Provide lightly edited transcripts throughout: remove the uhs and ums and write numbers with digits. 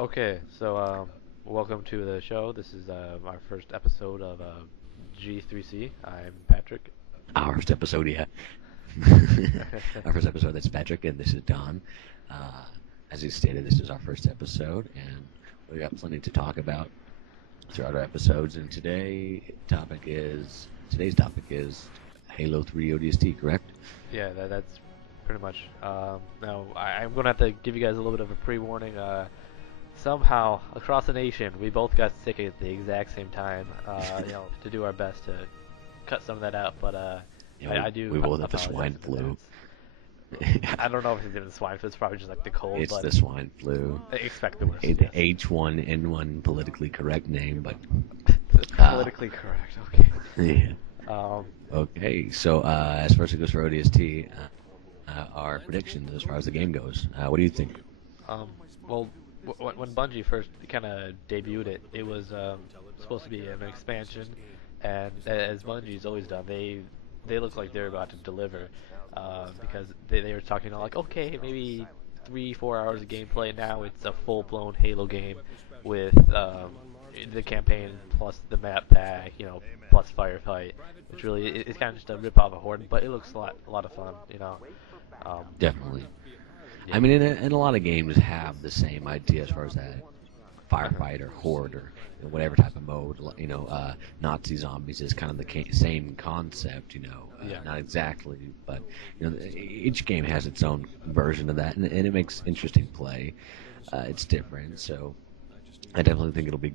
Okay, so welcome to the show. This is our first episode of G3C. I'm Patrick. Our first episode, yeah. Our first episode, that's Patrick, and this is Don. Uh, as you stated, this is our first episode, and we got plenty to talk about throughout our episodes. And today's topic is Halo 3 ODST, correct? Yeah, that's pretty much. Now, I'm going to have to give you guys a little bit of a pre-warning. Somehow, across the nation, we both got sick at the exact same time. To do our best to cut some of that out, but Yeah, I do we both have the apologize swine in flu. advance. I don't know if it's even swine flu. It's probably just like the cold, It's but the swine flu. I expect the worst. The Yes. H1N1 politically correct name, but Politically correct. Okay. yeah. Um, Okay, so as far as it goes for ODST, our predictions as far as the game goes. What do you think? well, when Bungie first kind of debuted it, it was supposed to be an expansion, and as Bungie's always done, they look like they're about to deliver, because they were talking like, okay, maybe 3-4 hours of gameplay. Now it's a full-blown Halo game with the campaign plus the map pack, plus firefight. It's really it's kind of just a rip off of Horde, but it looks a lot of fun. Um, Definitely. yeah. I mean, and a lot of games have the same idea as far as that firefight or horde or whatever type of mode. Nazi zombies is kind of the same concept. Yeah. Not exactly, but each game has its own version of that, and it makes interesting play. It's different, so I definitely think it'll be.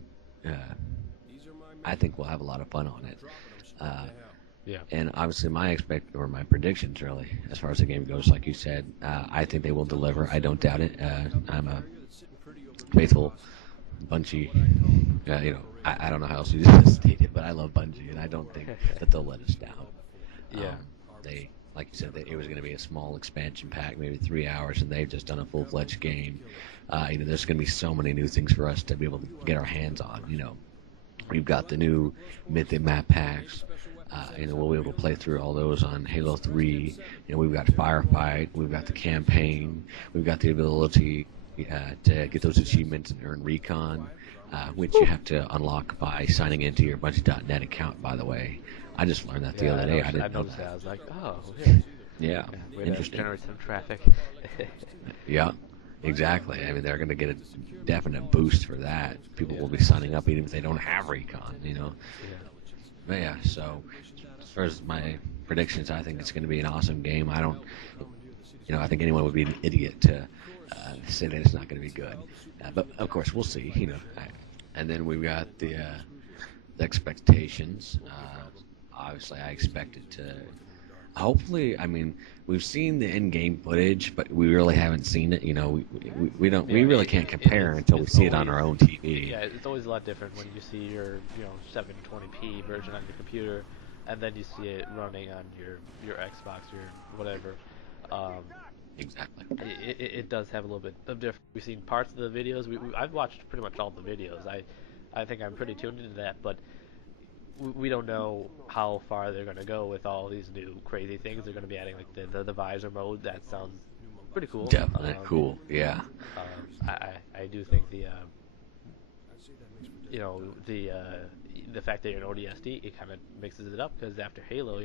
I think we'll have a lot of fun on it. Uh, Yeah. And obviously, my predictions really, as far as the game goes, like you said, I think they will deliver. I don't doubt it. I'm a faithful Bungie. I don't know how else to state it, but I love Bungie, and I don't think that they'll let us down. Yeah. They, like you said, it was going to be a small expansion pack, maybe 3 hours, and they've just done a full-fledged game. There's going to be so many new things for us to be able to get our hands on. We've got the new Mythic map packs. We'll be able to play through all those on Halo 3. We've got Firefight, we've got the campaign, we've got the ability to get those achievements and earn recon, which you have to unlock by signing into your Bungie.net account, by the way. I just learned that the Yeah, other day. I I didn't know noticed that. that. I was like, oh, yeah. Yeah, Yeah, way to interesting. generate some traffic. Yeah, exactly. I mean, they're going to get a definite boost for that. People Yeah. will be signing up even if they don't have recon, Yeah. But yeah, so as far as my predictions, I think it's going to be an awesome game. I think anyone would be an idiot to say that it's not going to be good. But of course, we'll see. And then we've got the expectations. Obviously, I expect it to. Hopefully, I mean, we've seen the in-game footage, but we really haven't seen it. We don't. Yeah, We really can't compare until we it's see it on always, our own TV. yeah, it's always a lot different when you see your 720p version on your computer, and then you see it running on your Xbox, your whatever. Um, Exactly. it does have a little bit of difference. We've seen parts of the videos. I've watched pretty much all the videos. I think I'm pretty tuned into that, but we don't know how far they're going to go with all these new crazy things. They're going to be adding like the visor mode. That sounds pretty cool. Definitely cool. Yeah. I do think the fact that you're an ODST, it kind of mixes it up, because after Halo,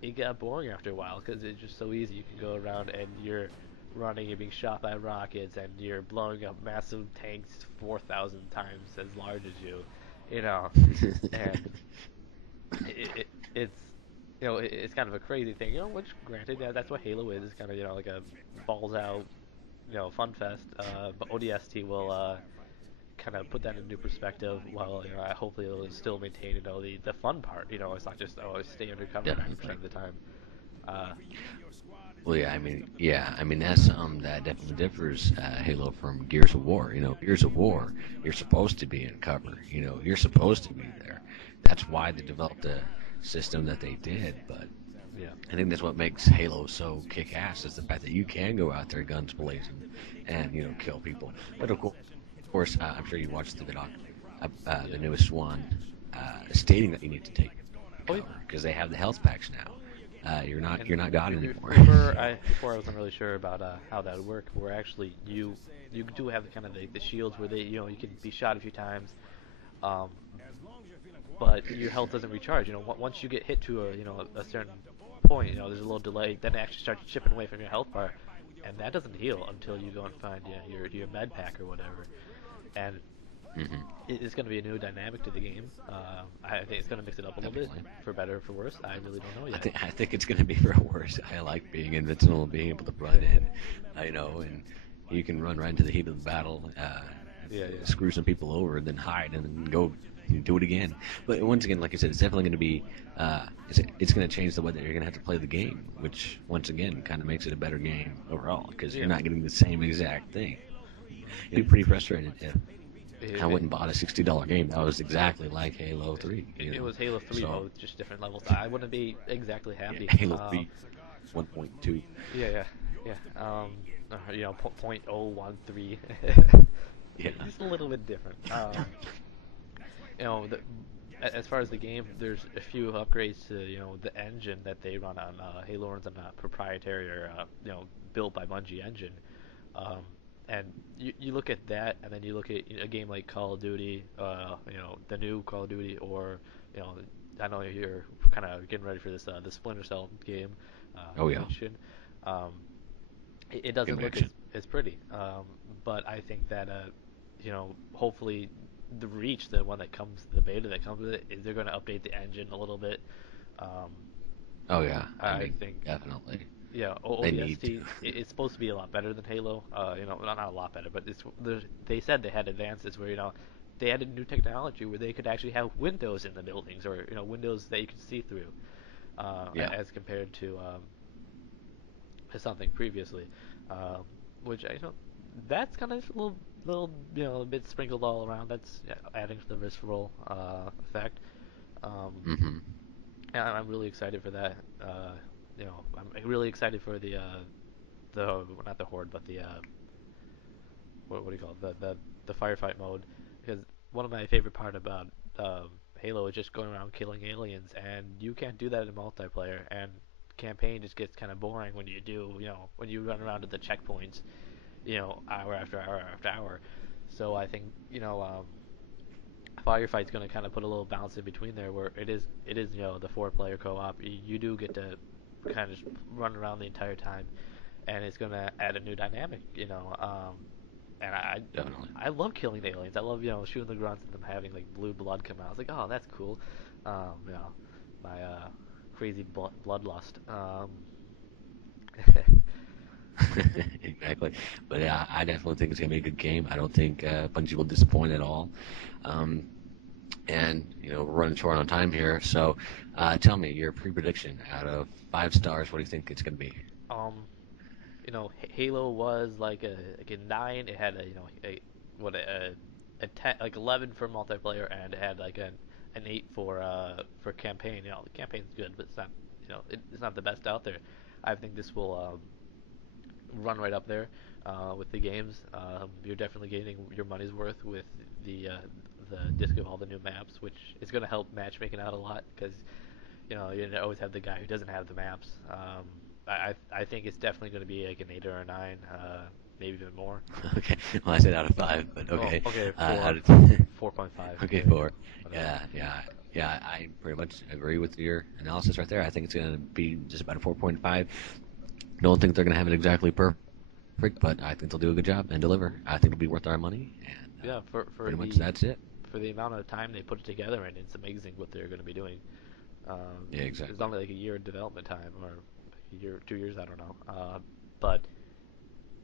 it got boring after a while because it's just so easy. You can go around and you're running, you're being shot by rockets, and you're blowing up massive tanks 4,000 times as large as and it's it's kind of a crazy thing, which granted, yeah, that's what Halo is. It's kind of like a balls out fun fest. But ODST will kind of put that in new perspective. While hopefully it'll still maintain the fun part. It's not just stay undercover 90% Definitely. of the time. Uh, Well, yeah. I mean that's something that definitely differs Halo from Gears of War. Gears of War, you're supposed to be in cover. You're supposed to be there. That's why they developed the system that they did. But yeah, I think that's what makes Halo so kick-ass is the fact that you can go out there guns blazing and kill people. But of course, I'm sure you watched the video, yeah. the newest one, stating that you need to take Oh, yeah. cover because they have the health packs now. You're not God anymore. Before I wasn't really sure about how that would work. Where actually you do have the kind of the shields where they you can be shot a few times, um, but your health doesn't recharge. Once you get hit to a certain point, there's a little delay. Then it actually starts chipping away from your health bar, and that doesn't heal until you go and find your med pack or whatever. And Hmm. it's going to be a new dynamic to the game. I think it's going to mix it up a little bit, Definitely. for better or for worse. I really don't know I yet. think I think it's going to be for worse. I like being invincible and being able to run in, and you can run right into the heat of the battle, Yeah, yeah. screw some people over, and then hide and then go do it again. But once again, like I said, it's definitely going to be it's going to change the way that you're going to have to play the game, which once again kind of makes it a better game overall because Yeah. you're not getting the same exact thing. It'd be pretty frustrating if I It, went and bought a $60 game that was exactly like Halo 3. it was Halo 3 So mode, just different levels. I wouldn't be exactly yeah, happy. Halo 3 1.2. Yeah, yeah, yeah. Point oh one three. Yeah. Just a little bit different. You know, the, as far as the game, there's a few upgrades to the engine that they run on. Halo runs on a proprietary or built by Bungie engine. Um, and you look at that, and then you look at a game like Call of Duty, the new Call of Duty, or you know, I know you're kind of getting ready for this the Splinter Cell game, Oh yeah. Conviction. Um, it doesn't look Conviction. as pretty, but I think that hopefully the Reach, the one that comes, the beta that comes with it, is they're going to update the engine a little bit. Um, Oh yeah. I I mean, think definitely. yeah, They need to. ODST it's supposed to be a lot better than Halo. Not a lot better, but they said they had advances where they added new technology where they could actually have windows in the buildings, or windows that you could see through, Yeah. as compared to something previously, um, which that's kind of a little a bit sprinkled all around. That's adding to the risk roll effect. Um, Mhm. and I'm really excited for that. I'm really excited for the not the horde, but the what do you call it? The firefight mode, because one of my favorite part about Halo is just going around killing aliens, and you can't do that in multiplayer. And campaign just gets kind of boring when you do, when you run around to the checkpoints, hour after hour after hour. So I think Firefight's going to kind of put a little balance in between there, where it is the four-player co-op. You do get to kind of just run around the entire time, and it's going to add a new dynamic. And Definitely. I love killing the aliens. I love shooting the grunts and them having like blue blood come out. I was like, oh, that's cool. My crazy bloodlust. Exactly. But yeah, I definitely think it's gonna be a good game. I don't think Bungie will disappoint at all. Um, and we're running short on time here, so tell me your pre-prediction out of 5 stars. What do you think it's gonna be? um, Halo was like a 9. It had a 10, like 11 for multiplayer, and it had like an 8 for campaign. The campaign's good, but it's not it's not the best out there. I think this will run right up there with the games. You're definitely getting your money's worth with the disc of all the new maps, which is going to help matchmaking out a lot because you always have the guy who doesn't have the maps. I think it's definitely going to be like an 8 or a 9, maybe even more. Okay, well I said out of 5, but Oh, okay. okay, Out of 4.5. okay, Okay, 4. whatever. Yeah. I pretty much agree with your analysis right there. I think it's gonna be just about a 4.5. Don't think they're gonna have it exactly perfect, but I think they'll do a good job and deliver. I think it'll be worth our money, and Yeah, for pretty much the that's it. for the amount of time they put it together, and it's amazing what they're going to be doing. Yeah, It's exactly. only like a year of development time, or a year, 2 years, I don't know. But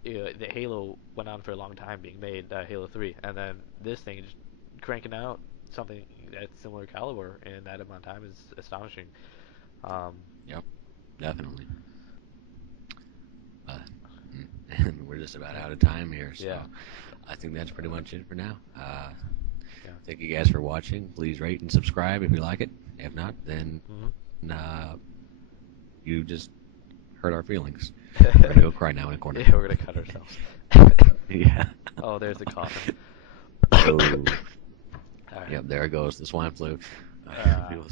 the Halo went on for a long time being made, Halo 3, and then this thing just cranking out something that's similar caliber in that amount of time is astonishing. Um, Yep, definitely. Uh, and we're just about out of time here, so yeah, I think that's pretty much it for now. yeah. Thank you guys for watching. Please rate and subscribe if you like it. If not, then Hmm. you just hurt our feelings. We're gonna go cry now in a corner. Yeah, we're gonna cut ourselves. Yeah. Oh, there's the coffin. Oh, All right. yep. There it goes. The swine flu. Uh, People